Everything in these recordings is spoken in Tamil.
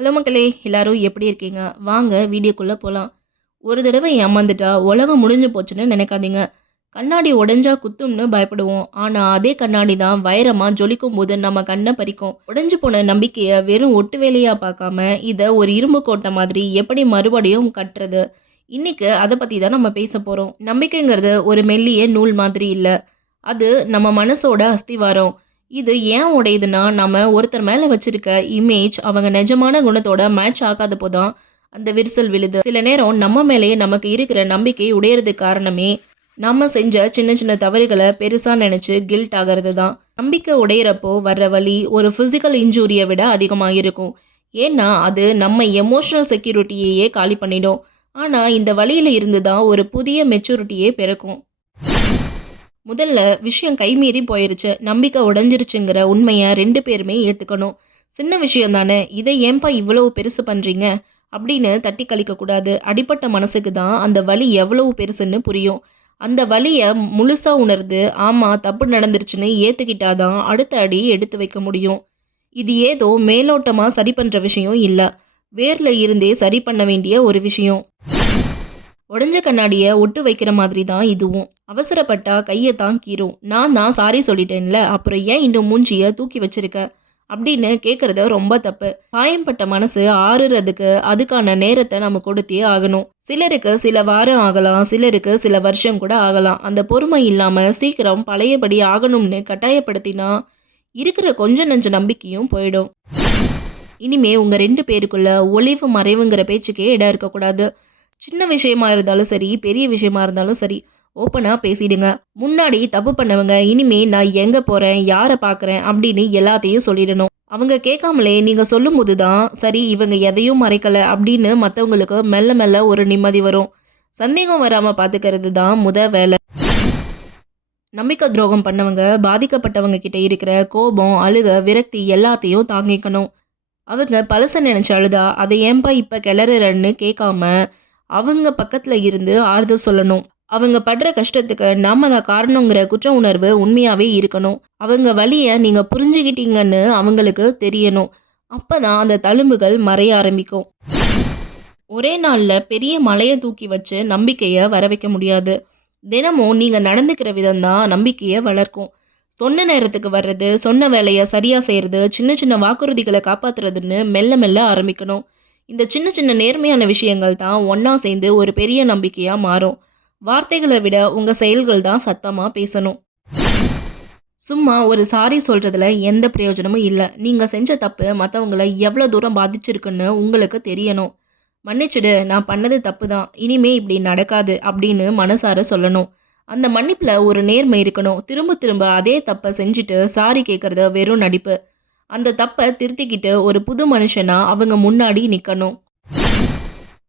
ஹலோ மக்களே! எல்லாரும் எப்படி இருக்கீங்க? வாங்க வீடியோக்குள்ள போலாம். ஒரு தடவை ஏமாந்துட்டா உலகம் முடிஞ்சு போச்சுன்னு நினைக்காதீங்க. கண்ணாடி உடைஞ்சா குத்தும்னு பயப்படுவோம். ஆனா அதே கண்ணாடி தான் வைரமா ஜொலிக்கும்போது நம்ம கண்ண பறிக்கும். உடைஞ்சு போன நம்பிக்கைய வெறும் ஒட்டு வேலையா பார்க்காம, இத ஒரு இரும்பு கோட்ட மாதிரி எப்படி மறுபடியும் கட்டுறது? இன்னைக்கு அத பத்தி தான் நம்ம பேச போறோம். நம்பிக்கைங்கிறது ஒரு மெல்லிய நூல் மாதிரி இல்ல. அது நம்ம மனசோட அஸ்திவாரம். இது ஏன் உடையுதுன்னா, நம்ம ஒருத்தர் மேல வச்சிருக்க இமேஜ் அவங்க நிஜமான குணத்தோட மேட்ச் ஆகாதப்போ தான் அந்த விரிசல் விழுது. சில நேரம் நம்ம மேலேயே நமக்கு இருக்கிற நம்பிக்கை உடையறதுக்கு காரணமே, நம்ம செஞ்ச சின்ன சின்ன தவறுகள பெருசா நெனச்சு கில்ட் ஆகுறது தான். நம்பிக்கை உடையிறப்போ வர்ற வலி ஒரு ஃபிசிக்கல் இன்ஜூரிய விட அதிகமா இருக்கும். ஏன்னா, அது நம்ம எமோஷனல் செக்யூரிட்டியையே காலி பண்ணிடும். ஆனா, இந்த வலியில இருந்து தான் ஒரு புதிய மெச்சூரிட்டியே பிறக்கும். முதல்ல விஷயம் கைமீறி போயிருச்சு. நம்பிக்கை உடைஞ்சிருச்சுங்கிற உண்மைய 2 பேருமே ஏத்துக்கணும். சின்ன விஷயம் தானே, இத ஏன்பா இவ்வளவு பெருசு பண்றீங்க? அப்படின்னு தட்டி கழிக்கக்கூடாது. அடிபட்ட மனசுக்கு தான் அந்த வலி எவ்வளவு பெருசுன்னு புரியும். அந்த வலிய முழுசா உணர்ந்து, ஆமா தப்பு நடந்துருச்சுன்னு ஏத்துக்கிட்டா தான் அடுத்த அடி எடுத்து வைக்க முடியும். இது ஏதோ மேலோட்டமா சரி பண்ற விஷயம் இல்ல. வேர்ல இருந்தே சரி பண்ண வேண்டிய ஒரு விஷயம். உடைஞ்ச கண்ணாடிய ஒட்டு வைக்கிற மாதிரி தான் இதுவும். அவசரப்பட்டா கைய தான் கீறும். நான் தான் சாரி சொல்லிட்டேன்ல, அப்புறம் ஏன் இன்னும் மூஞ்சிய தூக்கி வச்சிருக்க? அப்படின்னு கேட்கறது ரொம்ப தப்பு. காயம்பட்ட மனசு ஆறுறதுக்கு அதுக்கான நேரத்த நம்ம கொடுத்தே ஆகணும். சிலருக்கு சில வாரம் ஆகலாம், சிலருக்கு சில வருஷம் கூட ஆகலாம். அந்த பொறுமை இல்லாம சீக்கிரம் பழையபடி ஆகணும்னு கட்டாயப்படுத்தினா, இருக்கிற கொஞ்ச நெஞ்ச நம்பிக்கையும் போயிடும். இனிமே உங்க 2 பேருக்குள்ள ஒளிவு மறைவுங்கிற பேச்சுக்கே இடம் இருக்கக்கூடாது. சின்ன விஷயமா இருந்தாலும் சரி, பெரிய விஷயமா இருந்தாலும் சரி, ஓப்பனா பேசிடுங்க. முன்னாடி தப்பு பண்ணவங்க, இனிமே நான் எங்க போறேன், யார பார்க்குறேன் அப்படின்னு எல்லாத்தையும் சொல்லிடணும். அவங்க கேட்காமலே நீங்க சொல்லும்போது தான், சரி இவங்க எதையும் மறைக்கல அப்படின்னு மத்தவங்களுக்கு மெல்ல மெல்ல ஒரு நிம்மதி வரும். சந்தேகம் வராம பார்த்துக்கிறது தான் வேலை. நம்பிக்கை துரோகம் பண்ணவங்க, பாதிக்கப்பட்டவங்க கிட்ட இருக்கிற கோபம், அழுக, விரக்தி எல்லாத்தையும் தாங்கிக்கணும். அவங்க பழச நினைச்சு அழுதா, "அத ஏன்பா இப்ப கிளறுறன்னு" கேட்காம, அவங்க பக்கத்துல இருந்து ஆறுதல் சொல்லணும். அவங்க படுற கஷ்டத்துக்கு நாம தான் காரணங்கிற குற்ற உணர்வு உண்மையாவே இருக்கணும். அவங்க வலிய நீங்க புரிஞ்சுக்கிட்டீங்கன்னு அவங்களுக்கு தெரியணும். அப்பதான் அந்த தழும்புகள் மறைய ஆரம்பிக்கும். ஒரே நாள்ல பெரிய மலைய தூக்கி வச்சு நம்பிக்கைய வர வைக்க முடியாது. தினமும் நீங்க நடந்துக்கிற விதம் தான் நம்பிக்கைய வளர்க்கும். சொன்ன நேரத்துக்கு வர்றது, சொன்ன வேலைய சரியா செய்றது, சின்ன சின்ன வாக்குறுதிகள காப்பாத்துறதுன்னு மெல்ல மெல்ல ஆரம்பிக்கணும். இந்த சின்ன சின்ன நேர்மையான விஷயங்கள் தான் ஒண்ணா சேர்ந்து ஒரு பெரிய நம்பிக்கையா மாறும். வார்த்தைகள விட உங்க செயல்கள் தான் சத்தமா பேசணும். சும்மா ஒரு சாரி சொல்றதுல எந்த பிரயோஜனமும் இல்ல. நீங்க செஞ்ச தப்பு மத்தவங்கள எவ்வளோ தூரம் பாதிச்சிருக்குன்னு உங்களுக்கு தெரியணும். "மன்னிச்சிடு, நான் பண்ணது தப்பு தான். இனிமே இப்படி நடக்காது" அப்படின்னு மனசார சொல்லணும். அந்த மன்னிப்புல ஒரு நேர்மை இருக்கணும். திரும்ப திரும்ப அதே தப்ப செஞ்சுட்டு சாரி கேட்கறது வெறும் நடிப்பு. அந்த தப்ப திருத்திக்கிட்டு ஒரு புது மனுஷனா அவங்க முன்னாடி நிக்கணும்.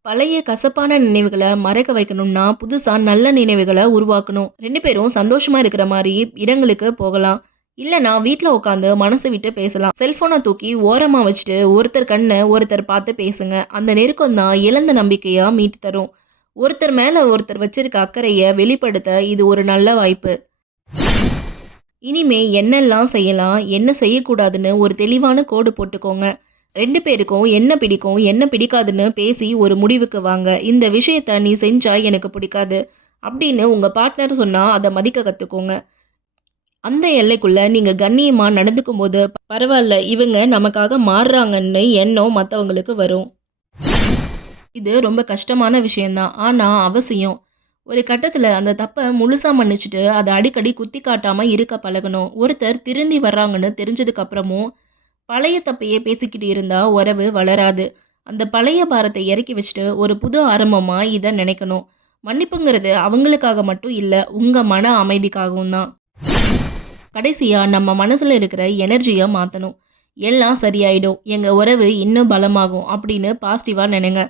பழைய கசப்பான நினைவுகள மறக்க வைக்கணும்னா, புதுசா நல்ல நினைவுகள உருவாக்கணும். 2 பேரும் சந்தோஷமா இருக்கிற மாரி இடங்களுக்கு போகலாம். இல்லன்னா வீட்ல உட்காந்து மனசு விட்டு பேசலாம். செல்போன தூக்கி ஓரமா வச்சுட்டு ஒருத்தர் கண்ண ஒருத்தர் பார்த்து பேசுங்க. அந்த நெருக்கம் தான் இழந்த நம்பிக்கையா மீட்டு தரும். ஒருத்தர் மேல ஒருத்தர் வச்சிருக்க அக்கறைய வெளிப்படுத்த இது ஒரு நல்ல வாய்ப்பு. இனிமே என்னெல்லாம் செய்யலாம், என்ன செய்யக்கூடாதுன்னு ஒரு தெளிவான கோடு போட்டுக்கோங்க. 2 பேருக்கும் என்ன பிடிக்கும், என்ன பிடிக்காதுன்னு பேசி ஒரு முடிவுக்கு வாங்க. இந்த விஷயத்த நீ செஞ்சா எனக்கு பிடிக்காது அப்படின்னு உங்க பார்ட்னர் சொன்னா அத மதிக்க கத்துக்கோங்க. அந்த எல்லைக்குள்ள நீங்க கண்ணியமா நடந்துக்கும்போது, பரவால்ல இவங்க நமக்காக மாறுறாங்கன்னு எண்ணம் மத்தவங்களுக்கு வரும். இது ரொம்ப கஷ்டமான விஷயம் தான். ஆனா அவசியம். ஒரு கட்டத்துல அந்த தப்ப முழுசா மன்னிச்சுட்டு, அத அடிக்கடி குத்தி காட்டாம இருக்க பழகணும். ஒருத்தர் திருந்தி வர்றாங்கன்னு தெரிஞ்சதுக்கு அப்புறமும், பழைய தப்பையே பேசிக்கிட்டு இருந்தா உறவு வளராது. அந்த பழைய பாரத்தை இறக்கி வச்சுட்டு, ஒரு புது ஆரம்பமா இத நினைக்கணும். மன்னிப்புங்கிறது அவங்களுக்காக மட்டும் இல்ல, உங்க மன அமைதிக்காகவும் தான். கடைசியா நம்ம மனசுல இருக்கிற எனர்ஜிய மாத்தணும். எல்லாம் சரியாயிடும். எங்க உறவு இன்னும் பலமாகும் அப்படின்னு பாசிட்டிவா நினைங்க.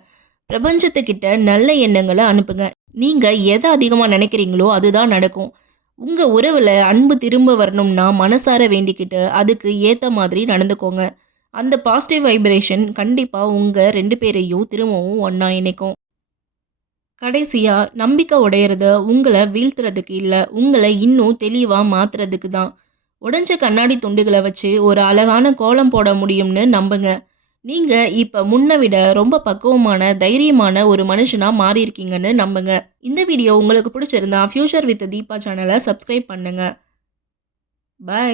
பிரபஞ்சத்துக்கிட்ட நல்ல எண்ணங்கள அனுப்புங்க. நீங்க எத அதிகமா நினைக்கிறீங்களோ அதுதான் நடக்கும். உங்க உறவுல அன்பு திரும்ப வரணும்னா மனசார வேண்டிக்கிட்டு அதுக்கு ஏத்த மாதிரி நடந்துக்கோங்க. அந்த பாசிட்டிவ் வைப்ரேஷன் கண்டிப்பா உங்க 2 பேரையும் திரும்பவும் ஒண்ணா இணைக்கும். கடைசியா நம்பிக்கை உடையறது உங்கள வீழ்த்துறதுக்கு இல்ல, உங்கள இன்னும் தெளிவா மாத்துறதுக்கு தான். உடைஞ்ச கண்ணாடி துண்டுகள வச்சு ஒரு அழகான கோலம் போட முடியும்னு நம்புங்க. நீங்க இப்ப முன்ன விட ரொம்ப பக்குவமான, தைரியமான ஒரு மனுஷனா மாறியிருக்கீங்கன்னு நம்புங்க. இந்த வீடியோ உங்களுக்கு பிடிச்சிருந்தா ஃபியூச்சர் வித் தீபா சேனல சப்ஸ்கிரைப் பண்ணுங்க. பாய்.